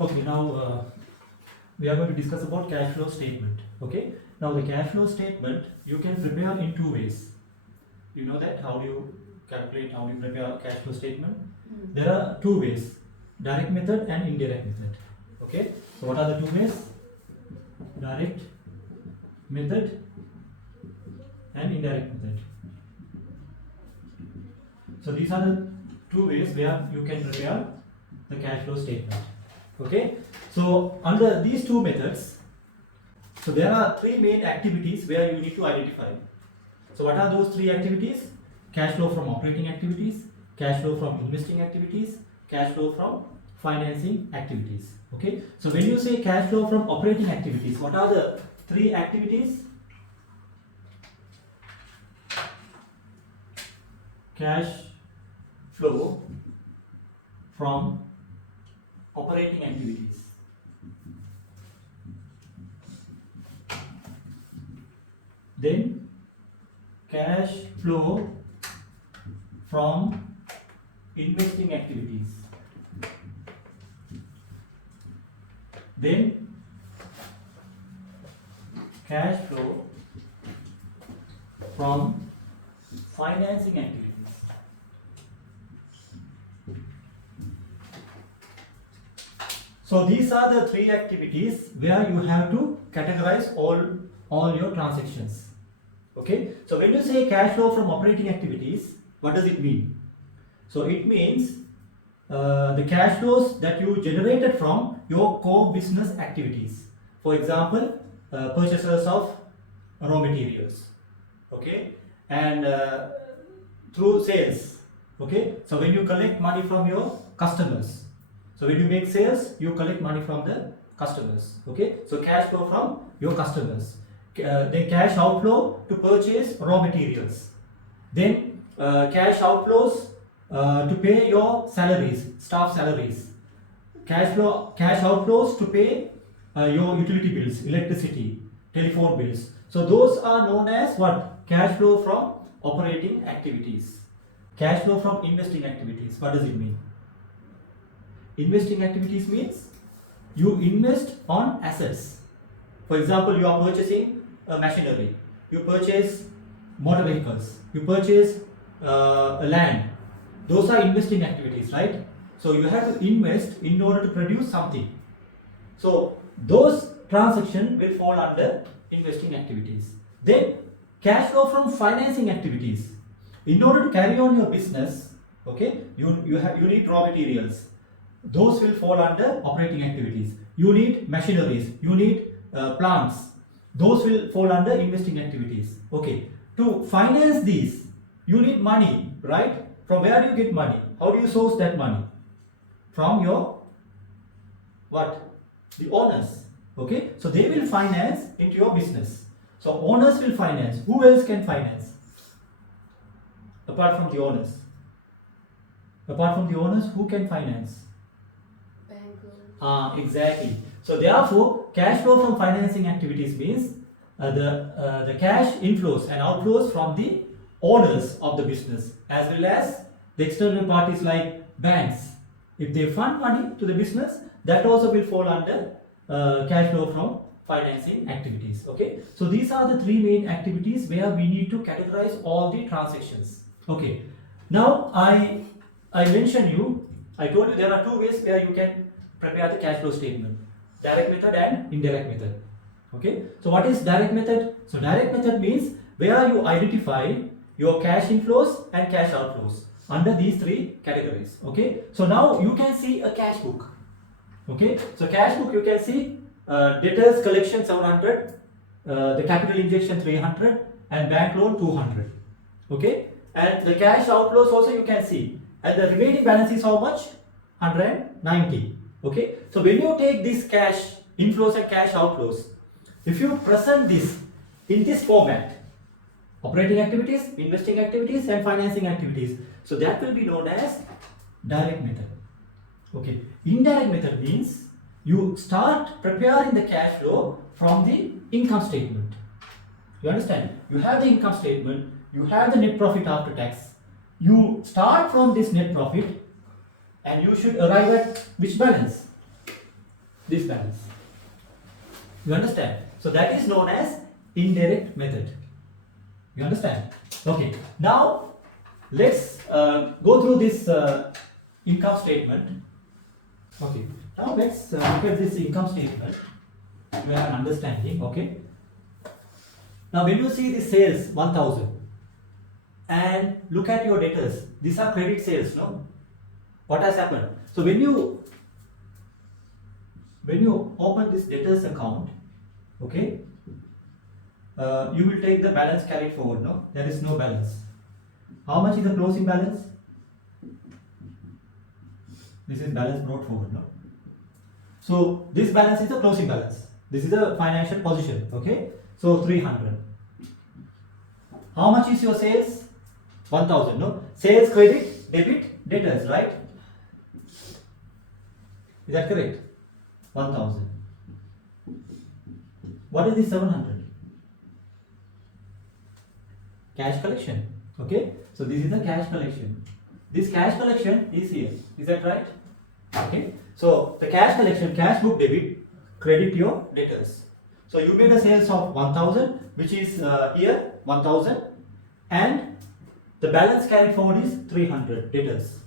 Okay, now we are going to discuss about cash flow statement. Okay, now the cash flow statement you can prepare in two ways. You know that how do you calculate, how do you prepare a cash flow statement? There are two ways: direct method and indirect method. Okay, so what are the two ways? Direct method and indirect method. So these are the two ways where you can prepare the cash flow statement. Okay, so under these two methods, so there are three main activities where you need to identify. So what are those three activities? Cash flow from operating activities, cash flow from investing activities, cash flow from financing activities. Okay, so when you say cash flow from operating activities, what are the three activities? Cash flow from operating activities. Then cash flow from investing activities. Then cash flow from financing activities. So these are the three activities where you have to categorize all your transactions. Okay, so when you say cash flow from operating activities, what does it mean? So it means the cash flows that you generated from your core business activities. For example, purchases of raw materials. Okay, and through sales. Okay, so when you collect money from your customers. So when you make sales, you collect money from the customers. Okay, so cash flow from your customers. Then cash outflow to purchase raw materials. Then cash outflows to pay your salaries, staff salaries. Cash outflows to pay your utility bills, electricity, telephone bills. So those are known as what? Cash flow from operating activities. Cash flow from investing activities. What does it mean? Investing activities means you invest on assets. For example, you are purchasing a machinery, you purchase motor vehicles, you purchase land. Those are investing activities, right? So you have to invest in order to produce something. So those transactions will fall under investing activities. Then cash flow from financing activities. In order to carry on your business, okay, you need raw materials. Those will fall under operating activities. You need machineries, you need plants. Those will fall under investing activities. Okay, to finance these, you need money, right? From where do you get money? How do you source that money? From your what? The owners. Okay, so they will finance into your business. So owners will finance. Who else can finance? Apart from the owners. Apart from the owners, who can finance? Exactly. So therefore, cash flow from financing activities means the cash inflows and outflows from the owners of the business, as well as the external parties like banks. If they fund money to the business, that also will fall under cash flow from financing activities. Okay, so these are the three main activities where we need to categorize all the transactions. Okay, now I mentioned you, I told you there are two ways where you can prepare the cash flow statement: direct method and indirect method. Okay, so what is direct method? So direct method means where you identify your cash inflows and cash outflows under these three categories. Okay, so now you can see a cash book. Okay, so cash book you can see debtors collection 700, the capital injection 300, and bank loan 200. Okay, and the cash outflows also you can see, and the remaining balance is how much? 190. Okay, so when you take this cash inflows and cash outflows, if you present this in this format, operating activities, investing activities, and financing activities, so that will be known as direct method. Okay, indirect method means you start preparing the cash flow from the income statement. You understand? You have the income statement, you have the net profit after tax. You start from this net profit and you should arrive at which balance? this balance. You understand? So that is known as indirect method. You understand? Okay. Now let's go through this income statement. Okay. Now let's look at this income statement. You have an understanding. Okay. Now when you see the sales 1000 and look at your debtors, these are credit sales, no? What has happened? So when you open this debtors account, okay, you will take the balance carried forward, no? There is no balance. How much is the closing balance? This is balance brought forward, no? So this balance is the closing balance. This is the financial position, okay? So 300. How much is your sales? 1000, no? Sales, credit, debit, debtors, right? Is that correct? 1000. What is this 700? Cash collection, okay? So this is the cash collection. This cash collection is here. Is that right? Okay. So the cash collection, cash book debit, credit your debtors. So you made a sales of 1000, which is here 1000, and the balance carried forward is 300 debtors,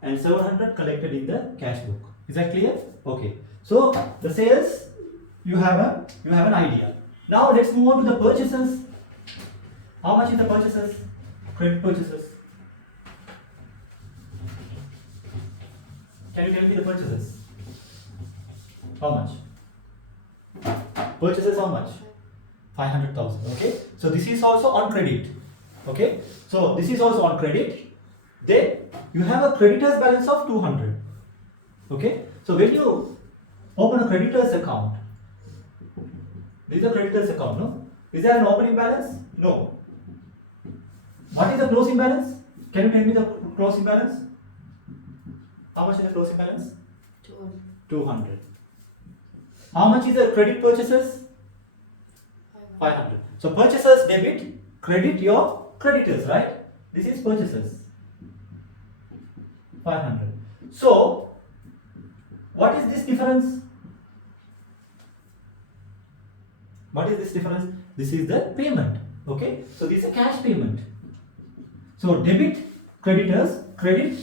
and 700 collected in the cash book. Is that clear? Okay. So the sales, you have an idea. Now let's move on to the purchases. How much is the purchases? Credit purchases. Can you tell me the purchases? How much? Purchases how much? 500,000. Okay. So this is also on credit. Okay. So this is also on credit. Then you have a creditors balance of 200. Okay. So when you open a creditors account, this is a creditors account, no? Is there an opening balance? No. What is the closing balance? Can you tell me the closing balance? How much is the closing balance? 200. How much is the credit purchases? 500. So purchases debit, credit your creditors, right? This is purchases. 500. So what is this difference? What is this difference? This is the payment. Okay. So this is a cash payment. So debit creditors, credit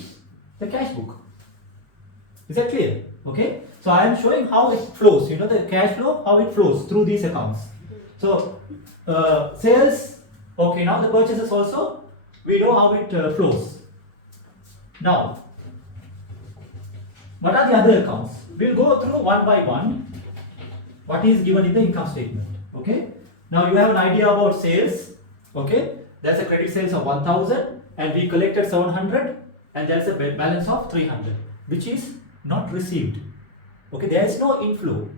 the cash book. Is that clear? Okay. So I am showing how it flows. You know the cash flow, how it flows through these accounts. So sales. Okay. Now the purchases also, we know how it flows. Now, what are the other accounts? We'll go through one by one. What is given in the income statement? Okay. Now you have an idea about sales. Okay. That's a credit sales of 1000 and we collected 700 and there's a balance of 300 which is not received. Okay. There is no inflow.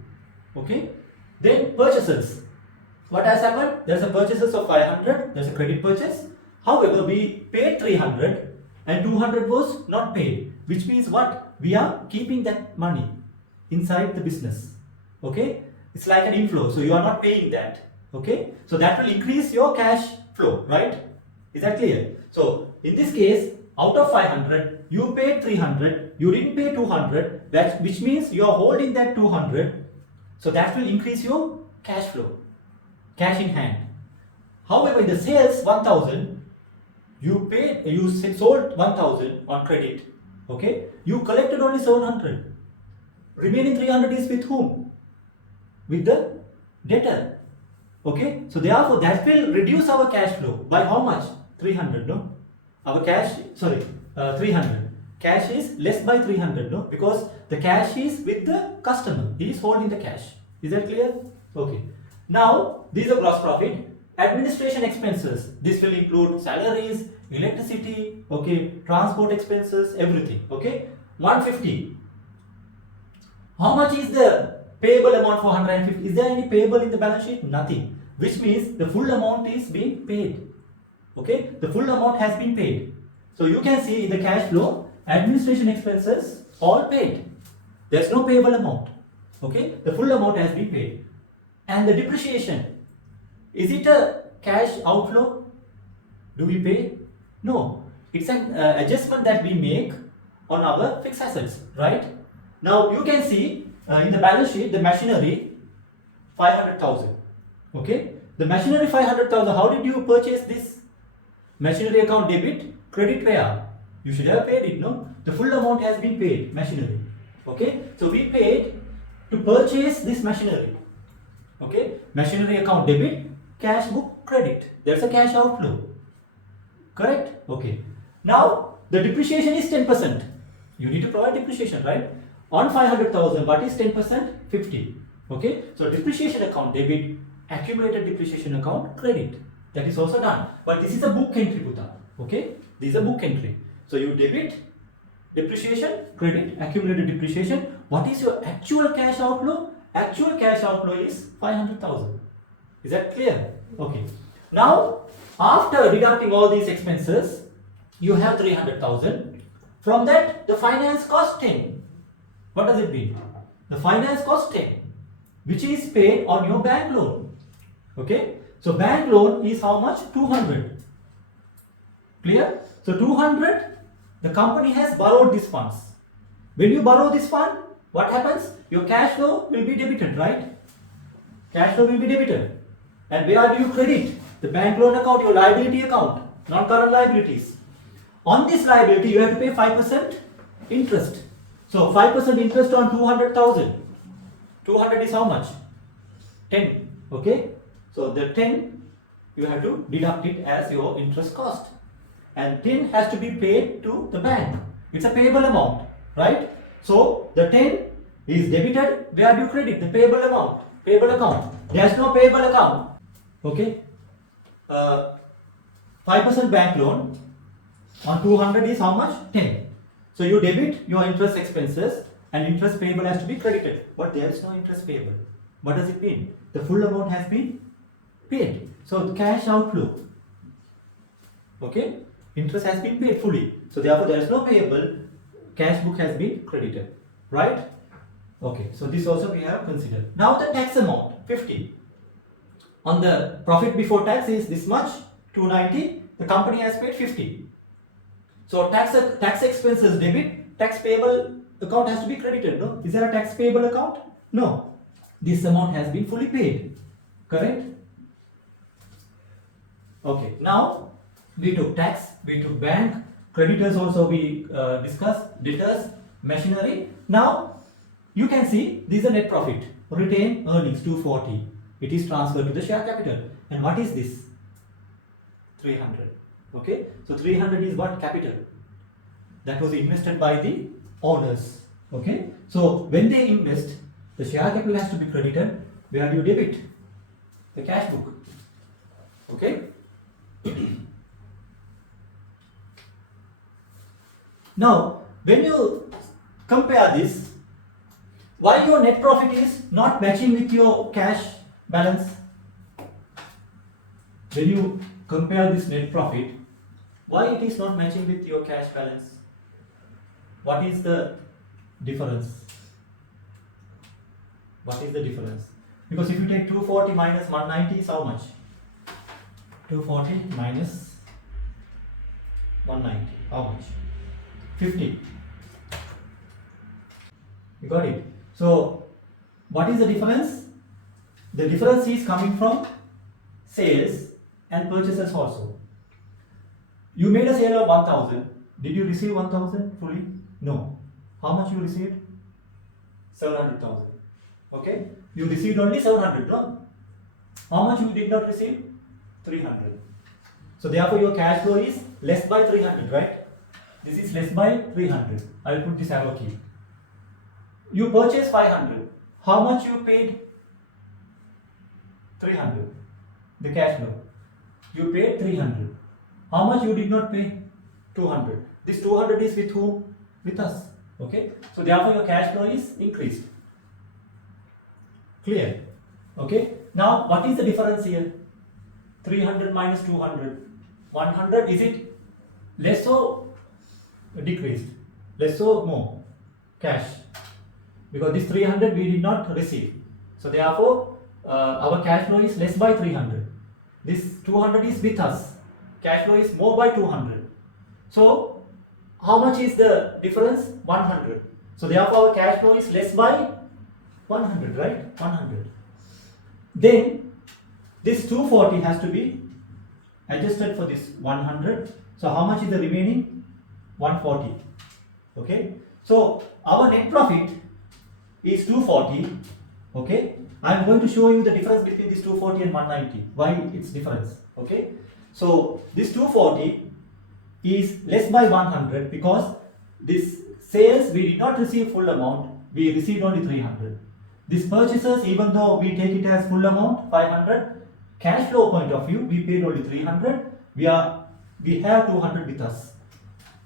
Okay. Then purchases. What has happened? There's a purchases of 500. There's a credit purchase. However, we paid 300 and 200 was not paid, which means what? We are keeping that money inside the business. Okay. It's like an inflow. So you are not paying that. Okay. So that will increase your cash flow, right? Is that clear? So in this case, out of 500, you paid 300, you didn't pay 200, which means you are holding that 200. So that will increase your cash flow, cash in hand. However, in the sales 1000, you sold 1000 on credit. Okay, you collected only 700. Remaining 300 is with whom? With the debtor. Okay, so therefore that will reduce our cash flow by how much? 300, no? Our cash, 300. Cash is less by 300, no? Because the cash is with the customer. He is holding the cash. Is that clear? Okay. Now, these are gross profit. Administration expenses. This will include salaries, electricity, okay, transport expenses, everything. Okay, 150. How much is the payable amount for 150? Is there any payable in the balance sheet? Nothing. Which means the full amount is being paid. Okay, the full amount has been paid. So you can see in the cash flow, administration expenses all paid. There's no payable amount. Okay, the full amount has been paid. And the depreciation. Is it a cash outflow? Do we pay? No. It's an adjustment that we make on our fixed assets, right? Now you can see in the balance sheet, the machinery 500,000. Okay, the machinery 500,000. How did you purchase this? Machinery account debit, credit where? You should have paid it, no? The full amount has been paid, machinery. Okay, so we paid to purchase this machinery. Okay, machinery account debit, cash book credit. There's a cash outflow. Correct? Okay. Now the depreciation is 10%. You need to provide depreciation, right? On 500,000, what is 10%? 50. Okay, so depreciation account debit, accumulated depreciation account credit. That is also done. But this is a book entry, Puta. Okay, this is a book entry. So you debit depreciation, credit, accumulated depreciation. What is your actual cash outflow? Actual cash outflow is 500,000. Is that clear? Okay. Now, after deducting all these expenses, you have 300,000. From that, the finance cost 10. What does it mean? The finance cost 10, which is paid on your bank loan. Okay. So bank loan is how much? 200. Clear? So 200, the company has borrowed these funds. When you borrow this fund, what happens? Your cash flow will be debited, right? Cash flow will be debited. And where do you credit? The bank loan account, your liability account, non-current liabilities. On this liability, you have to pay 5% interest. So 5% interest on 200,000. 200 is how much? 10. Okay? So the 10, you have to deduct it as your interest cost. And 10 has to be paid to the bank. It's a payable amount, right? So the 10 is debited. Where do you credit? The payable amount. Payable account. There's no payable account. Okay? 5% bank loan on 200 is how much? 10. So you debit your interest expenses and interest payable has to be credited. But there is no interest payable. What does it mean? The full amount has been paid. So the cash outflow. Okay? Interest has been paid fully. So therefore there is no payable. Cash book has been credited. Right? Okay. So this also we have considered. Now the tax amount 50. On the profit before tax is this much 290. The company has paid 50. So tax expenses debit, tax payable account has to be credited. No? Is there a tax payable account? No. This amount has been fully paid. Correct? Okay. Now we took tax, we took bank, creditors also we discussed, debtors, machinery. Now you can see this is a net profit, retained earnings 240. It is transferred to the share capital. And what is this? 300. Okay, so 300 is what? Capital that was invested by the owners. Okay, so when they invest, the share capital has to be credited. Where do you debit? The cash book. Okay. Now, when you compare this, why your net profit is not matching with your cash balance? When you compare this net profit, why it is not matching with your cash balance? What is the difference? What is the difference? Because if you take 240 minus 190 is how much? 240 minus 190, how much? 50. You got it? So, what is the difference? The difference is coming from sales and purchases also. You made a sale of 1000. Did you receive 1000 fully? No. How much you received? 700,000. Okay? You received only 700, no? How much you did not receive? 300. So therefore your cash flow is less by 300, right? This is less by 300. I will put this arrow key. You purchased 500. How much you paid? 300. The cash flow. You paid 300. How much you did not pay? 200. This 200 is with whom? With us. Okay. So therefore your cash flow is increased. Clear? Okay. Now what is the difference here? 300 minus 200. 100, is it less or decreased? Less or more? Cash. Because this 300 we did not receive. So therefore our cash flow is less by 300. This 200 is with us. Cash flow is more by 200. So how much is the difference? 100. So therefore our cash flow is less by 100, right? 100. Then this 240 has to be adjusted for this 100. So how much is the remaining? 140. Okay. So our net profit is 240. Okay. I am going to show you the difference between this 240 and 190. Why it's difference. Okay. So this 240 is less by 100 because this sales we did not receive full amount. We received only 300. This purchases, even though we take it as full amount 500, cash flow point of view we paid only 300. We have 200 with us.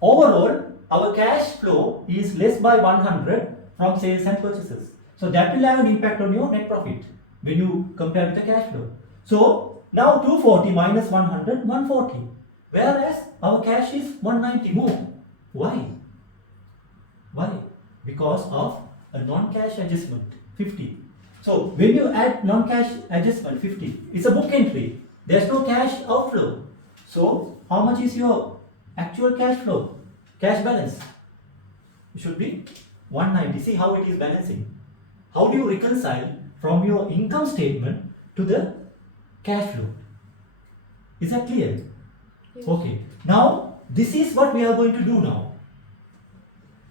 Overall, our cash flow is less by 100 from sales and purchases. So that will have an impact on your net profit when you compare with the cash flow. So now 240 minus 100, 140. Whereas our cash is 190 more. Why? Why? Because of a non-cash adjustment, 50. So when you add non-cash adjustment, 50, it's a book entry. There's no cash outflow. So how much is your actual cash flow? Cash balance? It should be 190. See how it is balancing. How do you reconcile from your income statement to the cash flow? Is that clear? Yes. Okay. Now this is what we are going to do now.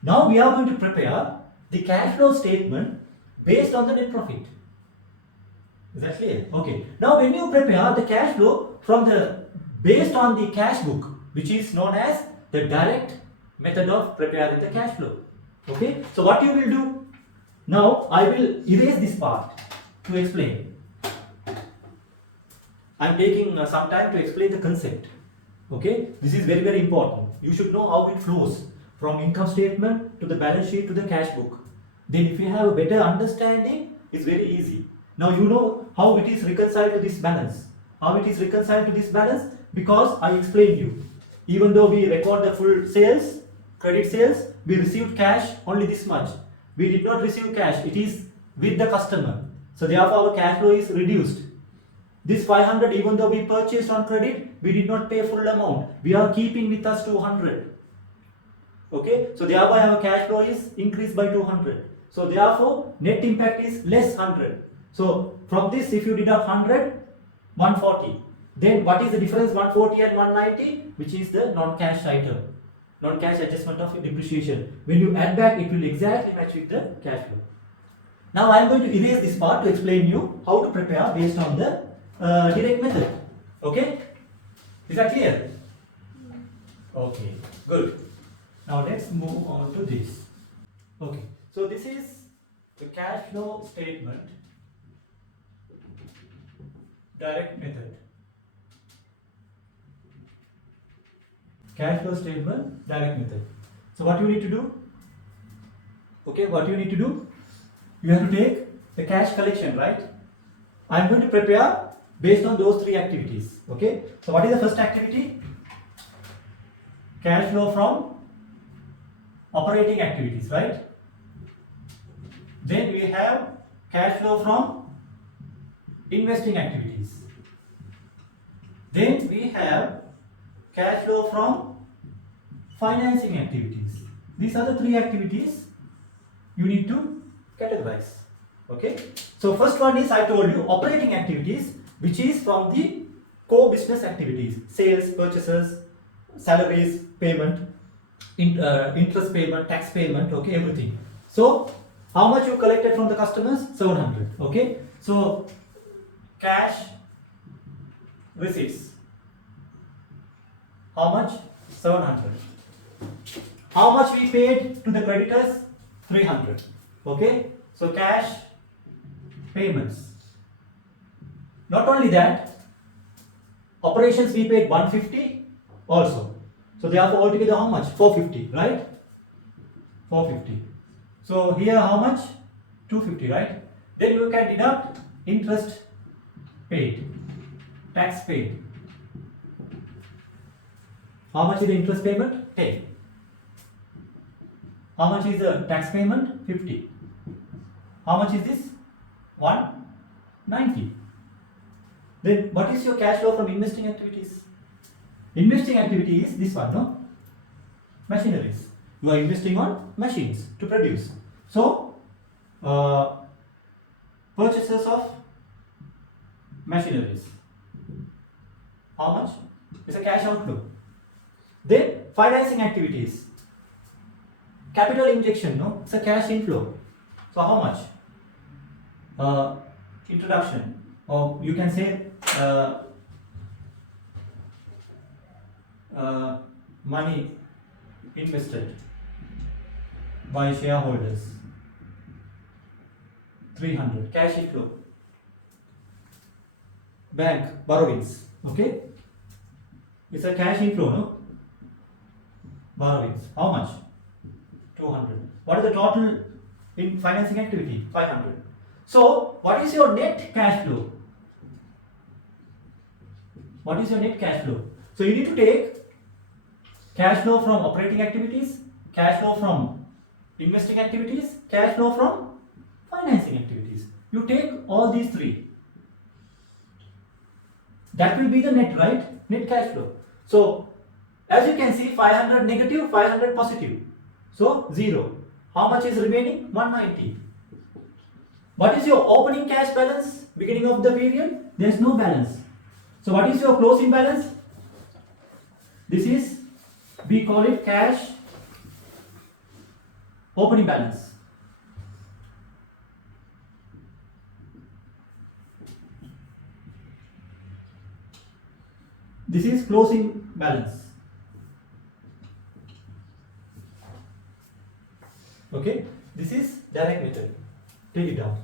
Now we are going to prepare the cash flow statement based on the net profit. Is that clear? Okay. Now when you prepare the cash flow based on the cash book, which is known as the direct method of preparing the cash flow. Okay. So what you will do? Now I will erase this part to explain. I am taking some time to explain the concept. Okay. This is very, very important. You should know how it flows from income statement to the balance sheet to the cash book. Then if you have a better understanding, it's very easy. Now you know how it is reconciled to this balance. How it is reconciled to this balance? Because I explained you. Even though we record the full sales, credit sales, we received cash only this much. We did not receive cash. It is with the customer. So therefore our cash flow is reduced. This 500, even though we purchased on credit, we did not pay full amount. We are keeping with us 200. Okay. So thereby our cash flow is increased by 200. So therefore net impact is less 100. So from this, if you deduct 100, 140. Then what is the difference 140 and 190? Which is the non-cash item. Non-cash adjustment of depreciation. When you add back, it will exactly match with the cash flow. Now I am going to erase this part to explain you how to prepare based on the direct method. Okay? Is that clear? Okay, good. Now let's move on to this. Okay, so this is the cash flow statement, direct method. Cash flow statement, direct method. So what you need to do? Okay, what you need to do? You have to take the cash collection, right? I am going to prepare based on those three activities. Okay, so what is the first activity? Cash flow from operating activities, right? Then we have cash flow from investing activities. Then we have cash flow from financing activities. These are the three activities you need to categorize. Okay. So first one is, I told you, operating activities, which is from the core business activities: sales, purchases, salaries, payment, interest payment, tax payment, okay, everything. So how much you collected from the customers? 700. Okay. So cash receipts. How much? 700. How much we paid to the creditors? 300. Okay. So cash payments. Not only that, operations we paid 150 also. So therefore altogether how much? 450, right? 450. So here how much? 250, right? Then you can deduct interest paid, tax paid. How much is the interest payment? 10. How much is the tax payment? 50. How much is this? 190. Then what is your cash flow from investing activities? Investing activity is this one, no? Machineries. You are investing on machines to produce. So machineries. How much? It's a cash outflow. Then financing activities. Capital injection, no? It's a cash inflow. So how much? Introduction, or you can say money invested by shareholders. 300 cash inflow. Bank borrowings. Okay, it's a cash inflow, no? Borrowings. How much? 200. What is the total in financing activity? 500. So, what is your net cash flow? What is your net cash flow? So, you need to take cash flow from operating activities, cash flow from investing activities, cash flow from financing activities. You take all these three. That will be the net, right? Net cash flow. So, as you can see, 500 negative, 500 positive. So, 0. How much is remaining? 190. What is your opening cash balance? Beginning of the period? There is no balance. So, what is your closing balance? This is, we call it cash opening balance. This is closing balance. Okay, this is direct method. Take it down.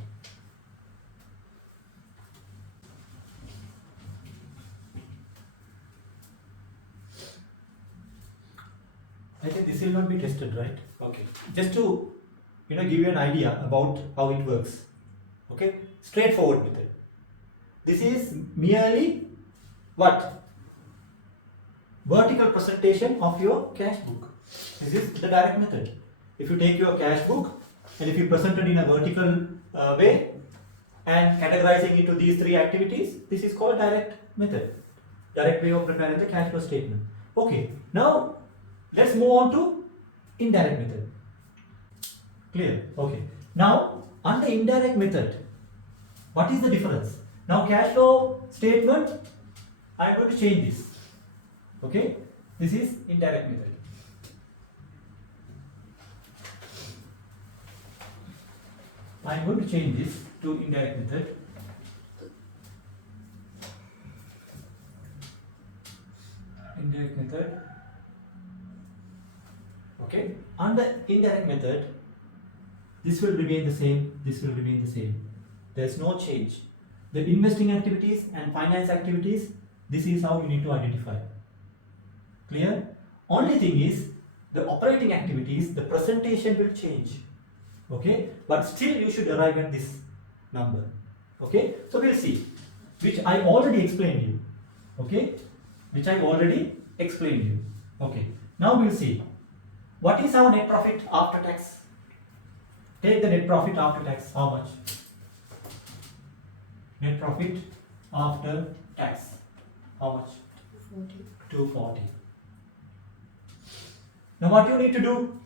I think this will not be tested, right? Okay. Just to give you an idea about how it works. Okay, straightforward method. This is merely what? Vertical presentation of your cash book. This is the direct method. If you take your cash book and if you present it in a vertical way and categorizing into these three activities, this is called direct method. Direct way of preparing the cash flow statement. Okay, now let's move on to indirect method. Clear? Okay. Now, under indirect method, what is the difference? Now, cash flow statement, I am going to change this. Okay, this is indirect method. I am going to change this to indirect method. Indirect method. Okay, under indirect method, this will remain the same, this will remain the same. There is no change. The investing activities and finance activities, this is how you need to identify. Clear? Only thing is, the operating activities, the presentation will change. Okay, but still you should arrive at this number. Okay, so we'll see, which I already explained you. Okay, which I already explained you. Okay, now we'll see what is our net profit after tax. Take the net profit after tax. How much? Net profit after tax. How much? 240. Now what you need to do?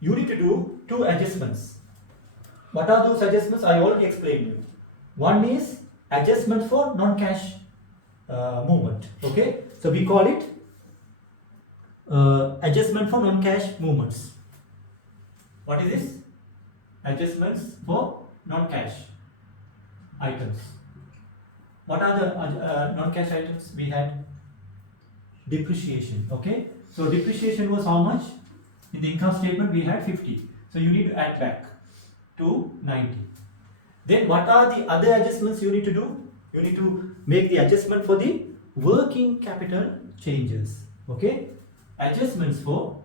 You need to do two adjustments. What are those adjustments? I already explained you. One is adjustment for non-cash movement. Okay, so we call it adjustment for non-cash movements. What is this? Adjustments for non-cash items. What are the non-cash items we had? Depreciation. Okay, so depreciation was how much? In the income statement we had 50. So you need to add back to 90. Then what are the other adjustments you need to do? You need to make the adjustment for the working capital changes. Okay, adjustments for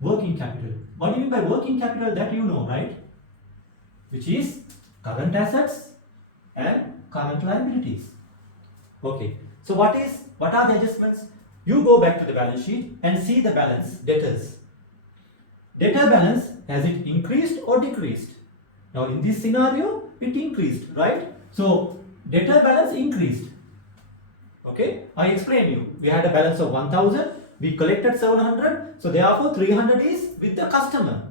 working capital. What do you mean by working capital? That you know, right? Which is current assets and current liabilities. Okay, so what are the adjustments? You go back to the balance sheet and see the balance, debtors. Debtor balance, has it increased or decreased? Now in this scenario, it increased, right? So debtor balance increased. Okay, I explained you. We had a balance of 1000, we collected 700, so therefore 300 is with the customer.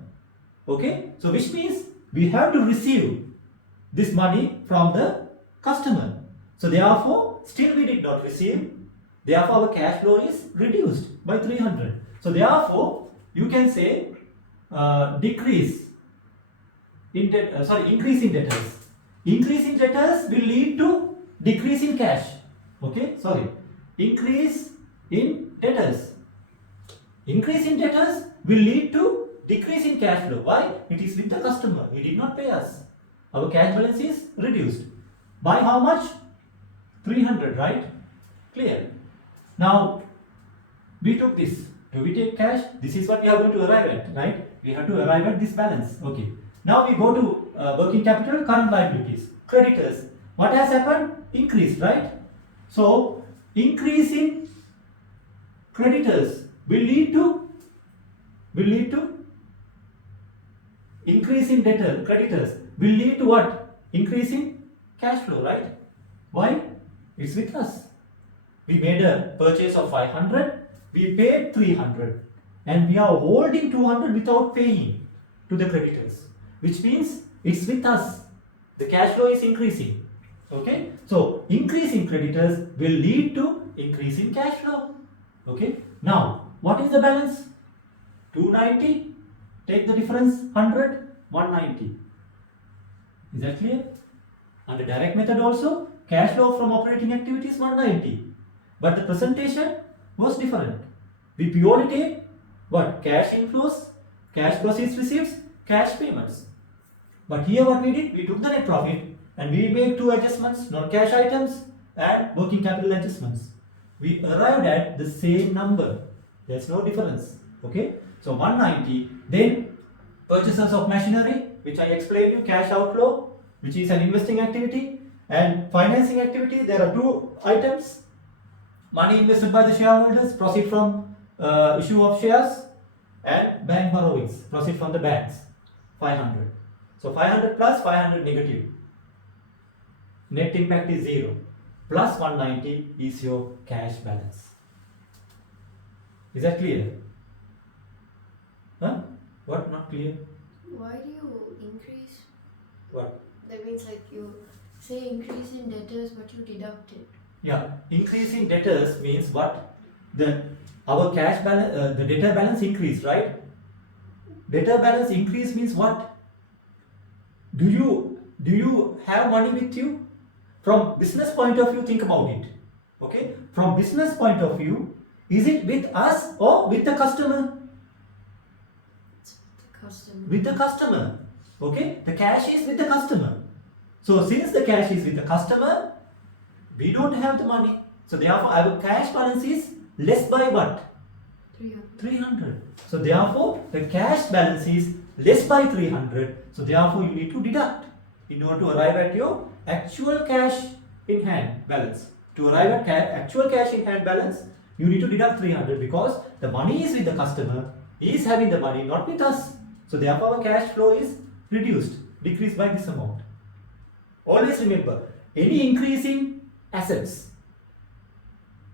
Okay, so which means we have to receive this money from the customer. So therefore, still we did not receive. Therefore, our cash flow is reduced by 300. So therefore, you can say increase in debtors. Increase in debtors will lead to decrease in cash. Okay, sorry. Increase in debtors. Increase in debtors will lead to decrease in cash flow. Why? It is with the customer. He did not pay us. Our cash balance is reduced. By how much? 300, right? Clear. Now, we took this. Do we take cash? This is what we are going to arrive at, right? We have to arrive at this balance. Okay. Now we go to working capital, current liabilities, creditors. What has happened? Increase, right? So, increase in creditors will lead to increase in creditors will lead to what? Increase in cash flow, right? Why? It's with us. We made a purchase of 500, we paid 300, and we are holding 200 without paying to the creditors, which means it's with us. The cash flow is increasing. Okay, so increase in creditors will lead to increase in cash flow. Okay, now what is the balance? 290. Take the difference, 100, 190. Is that clear? Under direct method also, cash flow from operating activities 190. But the presentation was different. We purely take what? Cash inflows, cash proceeds receipts, cash payments. But here what we did? We took the net profit and we made two adjustments, non-cash items and working capital adjustments. We arrived at the same number. There's no difference. Okay? So 190. Then purchases of machinery, which I explained you, cash outflow, which is an investing activity, and financing activity. There are two items. Money invested by the shareholders, proceed from issue of shares, and bank borrowings, proceed from the banks, 500. So 500 plus 500 negative. Net impact is 0. Plus 190 is your cash balance. Is that clear? Huh? What not clear? Why do you increase? What? That means like you say increase in debtors but you deduct it. Yeah, increase in debtors means what? Our cash balance, the debtor balance increase, right? Debtor balance increase means what? Do you have money with you? From business point of view, think about it. Okay? From business point of view, is it with us or with the customer? It's the customer. With the customer. Okay? The cash is with the customer. So since the cash is with the customer, we don't have the money. So therefore our cash balance is less by what? 300. So therefore the cash balance is less by 300. So therefore you need to deduct in order to arrive at your actual cash in hand balance. To arrive at actual cash in hand balance, you need to deduct 300 because the money is with the customer. He is having the money, not with us. So therefore our cash flow is decreased by this amount. Always remember, any increase in assets,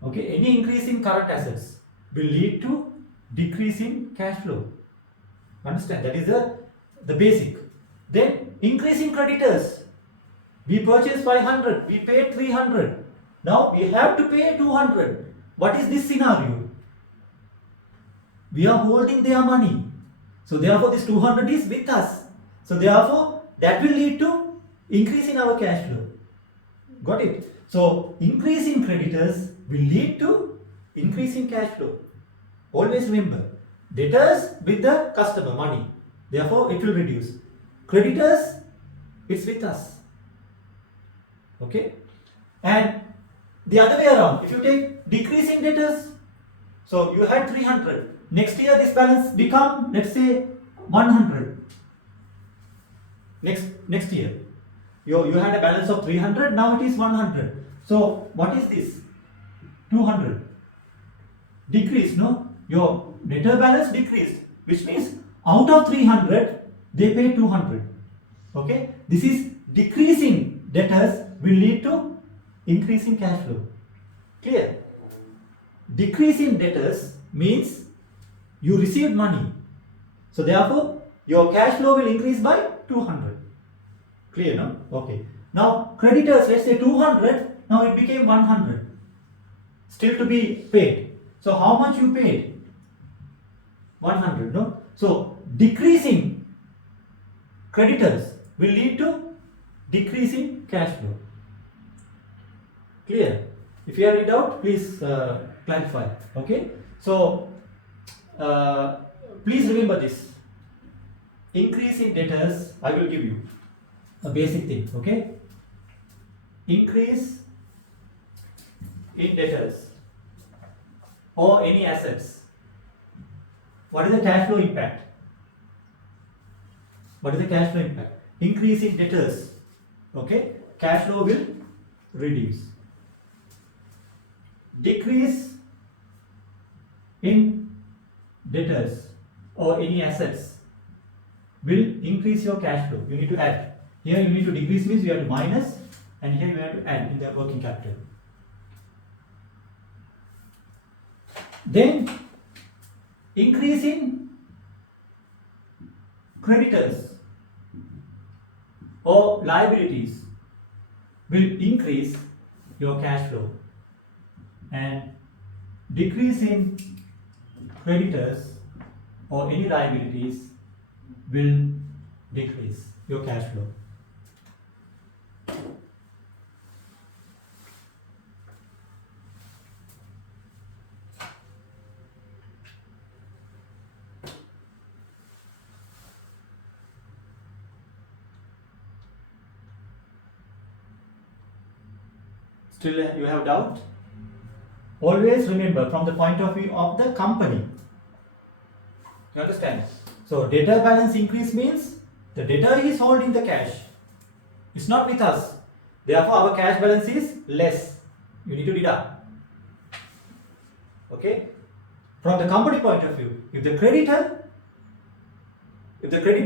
okay, any increase in current assets will lead to decrease in cash flow. Understand? That is the basic. Then increase in creditors. We purchased 500, we paid 300. Now we have to pay 200. What is this scenario? We are holding their money. So therefore this 200 is with us. So therefore that will lead to increase in our cash flow. Got it? So increase in creditors will lead to increase in cash flow. Always remember, debtors with the customer money. Therefore it will reduce. Creditors, it's with us. Okay? And the other way around, if you take decrease in debtors, so you had 300. Next year this balance become, let's say, 100. Next year. You had a balance of 300, now it is 100. So what is this? 200. Decreased, no? Your debtor balance decreased, which means out of 300, they pay 200. Okay? This is decreasing debtors will lead to increase in cash flow. Clear? Decrease in debtors means you received money. So therefore, your cash flow will increase by 200. Clear, no? Okay. Now, creditors, let's say 200 Now it became 100. Still to be paid. So how much you paid? 100, no? So decreasing creditors will lead to decrease in cash flow. Clear? If you are in doubt, please clarify. Okay? So please remember this. Increase in debtors, I will give you a basic thing. Okay? Increase in debtors or any assets. What is the cash flow impact? What is the cash flow impact? Increase in debtors. Okay? Cash flow will reduce. Decrease in debtors or any assets will increase your cash flow. You need to add. Here you need to decrease means you have to minus, and here you have to add in the working capital. Then increase in creditors or liabilities will increase your cash flow, and decrease in creditors or any liabilities will decrease your cash flow. Still you have doubt? Always remember from the point of view of the company. You understand? So debtor balance increase means the debtor is holding the cash. It's not with us. Therefore our cash balance is less. You need to deduct. Okay? From the company point of view, if the credit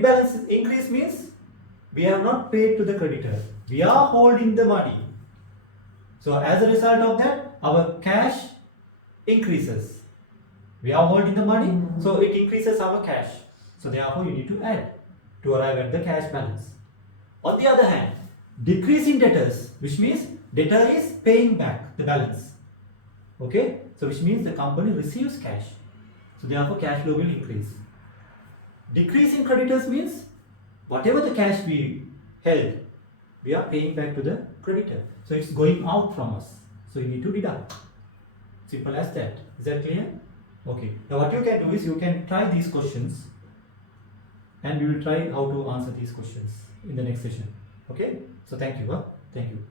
balance increase means we have not paid to the creditor. We are holding the money. So as a result of that, our cash increases. We are holding the money, so it increases our cash. So therefore you need to add to arrive at the cash balance. On the other hand, decrease in debtors, which means debtor is paying back the balance. Okay? So which means the company receives cash. So therefore cash flow will increase. Decrease in creditors means whatever the cash we held, we are paying back to the creditor. So it's going out from us. So you need to deduct. Simple as that. Is that clear? Okay. Now what you can do is you can try these questions, and we will try how to answer these questions in the next session. Okay? So thank you. Thank you.